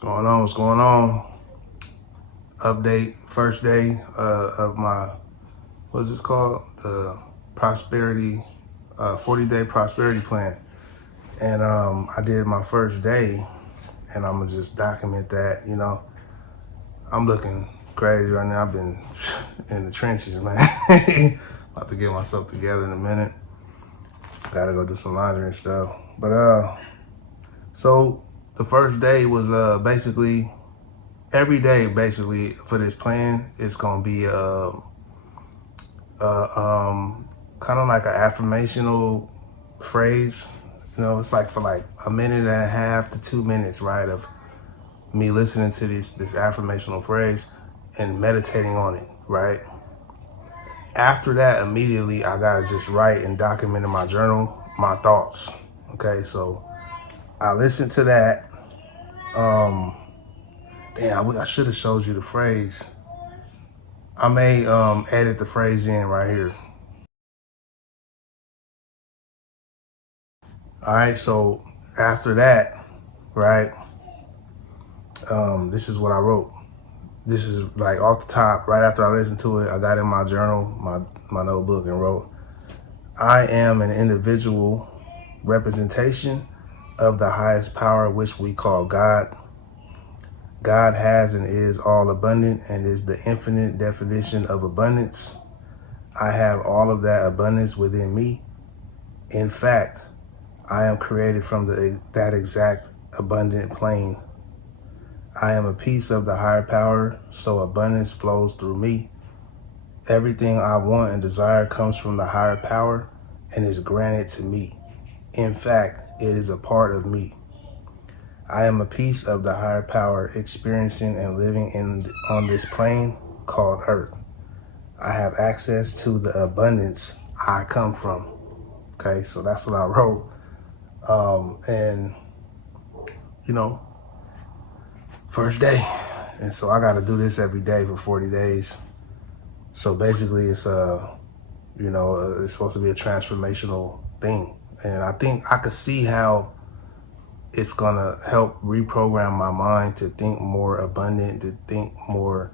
going on? What's going on? Update, first day of my, what's this called? The prosperity, 40-day prosperity plan. And I did my first day, and I'm gonna just document that. I'm looking crazy right now. I've been in the trenches, man. About to get myself together in a minute. Gotta go do some laundry and stuff. But so the first day was basically, every day basically for this plan is gonna be kind of like an affirmational phrase. It's like for like a minute and a half to 2 minutes, right, of me listening to this affirmational phrase and meditating on it, right? After that, immediately I gotta just write and document in my journal my thoughts. Okay, so I listened to that. Damn, I should have showed you the phrase. I may edit the phrase in right here. All right, so after that, right, this is what I wrote. This is like off the top, right after I listened to it, I got in my journal, my notebook, and wrote, I am an individual representation of the highest power, which we call God. God has and is all abundant and is the infinite definition of abundance. I have all of that abundance within me. In fact, I am created from that exact abundant plane. I am a piece of the higher power, so abundance flows through me. Everything I want and desire comes from the higher power and is granted to me. In fact, it is a part of me. I am a piece of the higher power experiencing and living on this plane called Earth. I have access to the abundance I come from. Okay, so that's what I wrote. And first day. And so I got to do this every day for 40 days. So basically it's, it's supposed to be a transformational thing. And I think I could see how it's going to help reprogram my mind to think more abundant, to think more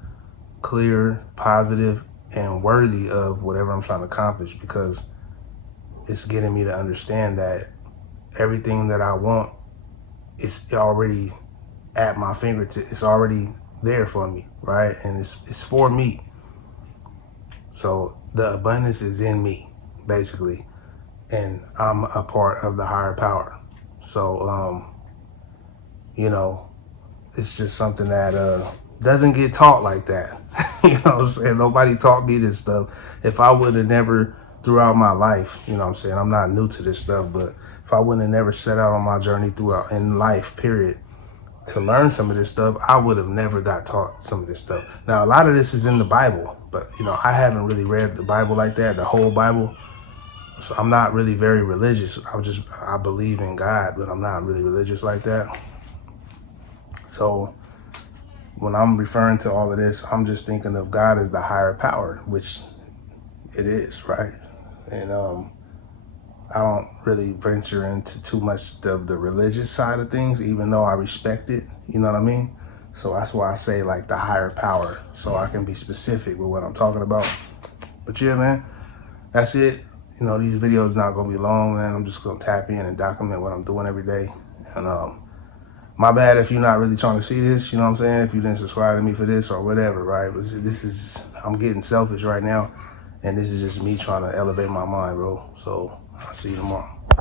clear, positive, and worthy of whatever I'm trying to accomplish, because it's getting me to understand that everything that I want is already at my fingertips. It's already there for me, right? And it's for me. So the abundance is in me, basically, and I'm a part of the higher power. So, it's just something that doesn't get taught like that. You know what I'm saying? Nobody taught me this stuff. If I would have never, throughout my life, you know what I'm saying, I'm not new to this stuff, but if I wouldn't have never set out on my journey throughout in life, period, to learn some of this stuff, I would have never got taught some of this stuff. Now, a lot of this is in the Bible, but, I haven't really read the Bible like that, the whole Bible. So I'm not really very religious. I believe in God, but I'm not really religious like that. So when I'm referring to all of this, I'm just thinking of God as the higher power, which it is, right? And I don't really venture into too much of the religious side of things, even though I respect it, you know what I mean? So that's why I say like the higher power, so I can be specific with what I'm talking about. But yeah, man, that's it. These videos not gonna be long, man. I'm just gonna tap in and document what I'm doing every day. And my bad if you're not really trying to see this, you know what I'm saying? If you didn't subscribe to me for this or whatever, right? But I'm getting selfish right now, and this is just me trying to elevate my mind, bro. So I'll see you tomorrow.